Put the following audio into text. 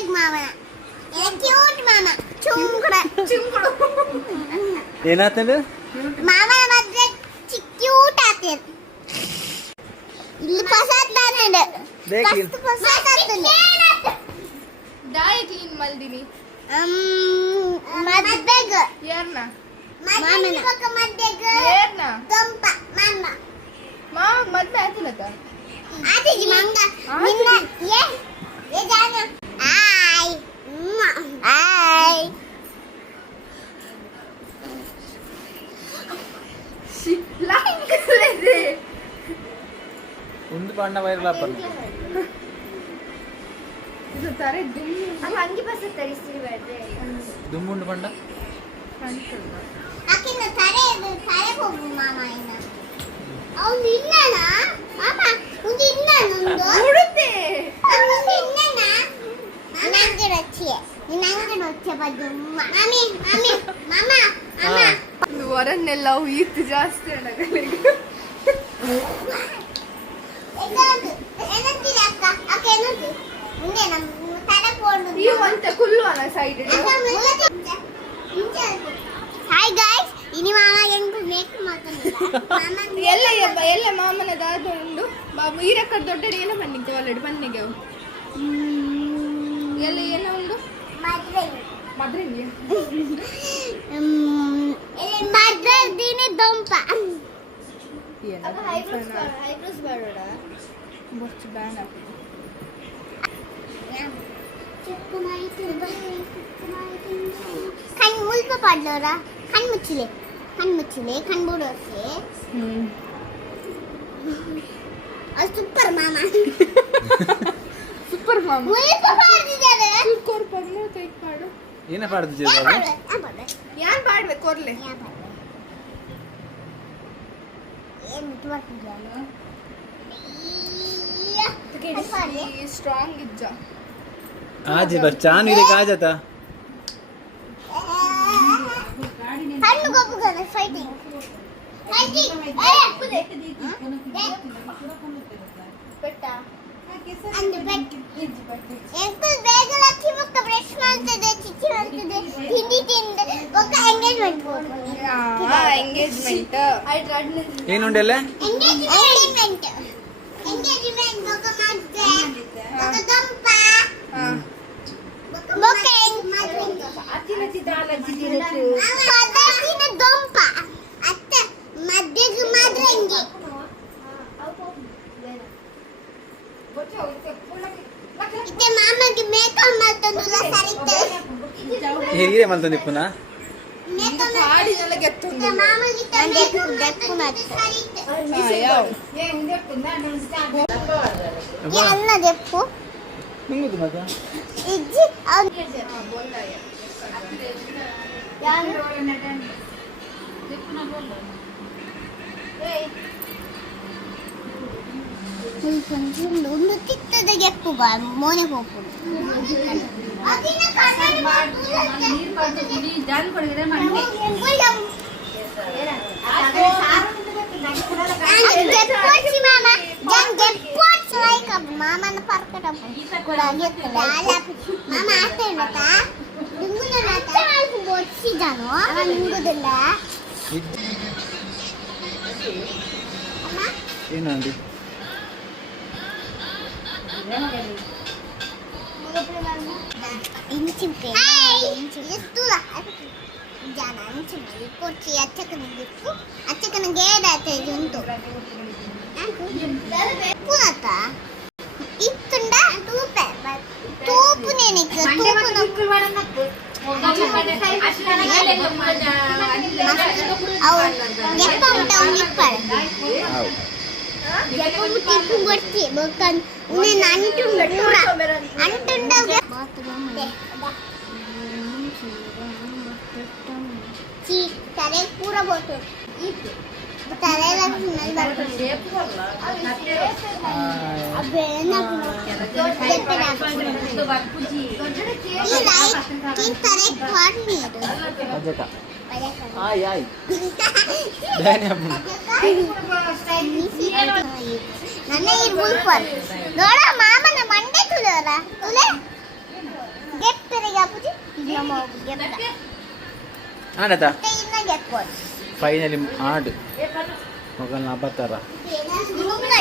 beg ಮಾಮನ cute ಮಾಮ ಚುಂಕುಡು ಏನಾತಂದ್ರೆ ಮಾಮನ ಮದ್ವೆ ಕ್ಯೂಟ್ ಆತೇನೆ ಇಲ್ಲಿ ಪಸಾದ್ ತಾನೆ ಬೇಕಿಲ್ಲ ಪಸಾದ್ ಆತೇನೆ ದಾಯ ಕ್ಲೀನ್ ಮಲ್ದಿನಿ ಮದ್ವೆಗ ಯಾರ್ನ ಮಾಮನ ಮದ್ವೆಗ ಯಾರ್ನ ತಂಪ ಮಾಮ ಮಾವ ಮದ್ವೆ ಆತಿಲ್ಲತ ಆತಿಜಿ ಮಂಗ ನಿನ್ನ ಏ ಜಾನ ಆಯ್ ಆಯ್ ಒಂದು ಬಣ್ಣ ವೈರಲ್ ಆಪರ್ ಇದು ತಾರೆ ದುಮ್ಮಿ ಅದು ಅಂಗಿ ಬಸ್ ತರಿಸ್ತಿರಿ ಬೇಡ್ರೆ ದುಮ್ಮುಂಡು ಬಣ್ಣ ಆಕಿನ ತರೆ ಹೋಗು ಮಾಮ ಇನ್ನ ಅವ್ನು ಇನ್ನನ ಮಾಮ ಒಂದು ಇನ್ನನೊಂದು ಉಡುತ್ತೆ ಅವ್ನು ಇನ್ನನ ನಂಗೆ ರಚ್ಚಿಯೆ ನಂಗೆ ರಚ್ಚೆ ಬದ್ದು ಮಾಮಿ ಮಾಮಿ ಮಾಮ ಮಾಮ ಇದು ಹೊರನ್ನೆಲ್ಲ ಈತ್ ಜಾಸ್ತಿ ಅಣ್ಣಗಳಿಗೆ ಏನಂತೀರಿ ಅಕ್ಕ ಅಕ್ಕ ಏನಂತೀರಿ ಮುಂದೆ ನಮ್ಮ ತಲೆ ಪೋಡು ಈ ಅಂತ ಕುಲ್ಲು ಅಲ್ಲ ಸೈಡ್ ಹಾಯ್ ಗೈಸ್ ಇನಿ ಮಾಮ ಹೆಂಗ್ ಮೇಕ್ ಮಾಡ್ತಾನೆ ಎಲ್ಲ ಮಾಮನ ದಾದ ಉಂಡು ಬಾಬು ಈರಕ್ಕ ದೊಡ್ಡಡಿ ಏನೋ ಬಂದಿತ್ತು ಆಲ್ರೆಡಿ ಬನ್ನಿಗೆ ಅವು ಎಲ್ಲ ಏನೋ ಉಂಡು ಮದ್ರಿಂಗಿ ಮದ್ರ ದಿನ ದೊಂಪ ಐಬ್ರೋಸ್ ಬೇಡ ಬೊಚ್ಚು ಬ್ಯಾನ್ ಆಗ್ತದೆ ಕಣ್ ಮುಲ್ಪ ಪಾಡ್ಲೋರ ಕಣ್ ಮುಚ್ಚಿಲೆ ಕಣ್ ಬೂಡೋಕೆ ಅದು ಸೂಪರ್ ಮಾಮ ಸೂಪರ್ ಮಾಮ ಮುಲ್ಪ ಪಾಡ್ತಿದ್ದಾರೆ ಸೂಪರ್ ಪರ್ಮೋ ಕೈಕ್ ಪಾಡು ಏನ ಪಾಡ್ತಿದ್ದೀರಿ ಬಾಬು ಯಾನ್ ಪಾಡ್ಬೇಕು ಕೊರ್ಲೆ ಸ್ಟ್ರಾಂಗ್ ಇಜ್ಜ आज बस चान मेरे कहा जाता ಕಣ್ಣು ಗೊಬ್ಬುಗನ ಫೈಟಿಂಗ್ ಬೆಟ್ಟ ಅಂದು ಬೆಟ್ ಎಂಕಲ್ ಬೇಗ ಲಕ್ಕಿ ಬೊಕ್ಕ ಬ್ರಷ್ ಮಾಡ್ತದೆ ಚಿಚ್ಚಿ ಮಾಡ್ತದೆ ತಿಂಡಿ ತಿಂದು ಬೊಕ್ಕ ಎಂಗೇಜ್ಮೆಂಟ್ ಎಂಗೇಜ್ಮೆಂಟ್ ಏನುಂಡೆಲ್ಲ ಎಂಗೇಜ್ಮೆಂಟ್ ಬೊಕ್ಕ ಮದ್ವೆ ಬೊಕ್ಕ ದಂಪ ಬೊಕ್ಕ ಪದಸಿನ ದೊಂಪ ಅತ್ತ ಮದ್ವೆಗೆ ಮದ್ರಂಗಿ ಇತ್ತೆ ಮಾಮಗೆ ಮೇಕಪ್ ಮಾಡ್ತಂದುಲ್ಲ ಸರಿತೆ ಹಿರಿಯ ಮಲ್ತಂದಿ ಪುನಃ ಮೇಕಪ್ ಹಾಡಿನೆಲ್ಲ ಗೆತ್ತುಂಡು ಮಾಮಗೆ ದೆಪ್ಪು ಸರಿತೆ ಎಲ್ಲ ದೆಪ್ಪು ನಿಂಗುದು ಮಗ ಇಜ್ಜಿ ಅವ್ನು ಒಂದು ತಿಕ್ಕದ ಗೆಪ್ಪು ಬಾ ಮೋನೆ ಹೋಗ್ಬೋದು ಮಾಮನ ಪರ್ಕಟ ಕೂಡ ಮಾಮ ಆಟ ಬೊಚ್ಚಿದನು ಅವ ನಿಂಗುದಿಲ್ಲ ಏನಂದಿ ಇಂಚಿಂಪೆ ಎತ್ತುಲ ಜಾನ ಇಂಚಿಂಪೆ ಕೊಚ್ಚಿ ಅಚ್ಚಕನ ಗೇಡಾತೆ ಉಂಟು ಪುನತ ಇತ್ತುಂಡ ತೂಪು ನೆನಿಕ ಅವು ಎಪ್ಪ ಉಂಟ ಅವ್ನು ಇಪ್ಪಾಳೆ ಎಪ್ಪ ಟಿಪ್ಪು ಕೊಡ್ತಿ ಬೊಕ್ಕನ್ ಉನ್ನ ಅಂಟುಂಡ ಪೂರ ಅಂಟುಂಡ ಚೀ ತಲೆ ಪೂರ ಬೋತು ತಲೆಲ್ಲ ಸ್ಮೆಲ್ ಬರ್ತದೆ ಆಯ್ ಆಯ್ ಡ್ಯಾನಿ ಅಮ್ಮ ನನ್ನ ಈ ಮುಲ್ಪರ್ ನೋಡ ಮಾಮನ ಮಂಡೆ ತುಳೋರ ತುಲೆ ನಮ್ಮ ಗೆದ್ದ ಆಡತಾ ಇನ್ನ ಗೆದ್ಬೋದು ಫೈನಲಿ ಆಡು ಮಗನ 4 ಮುಂಗಡೆ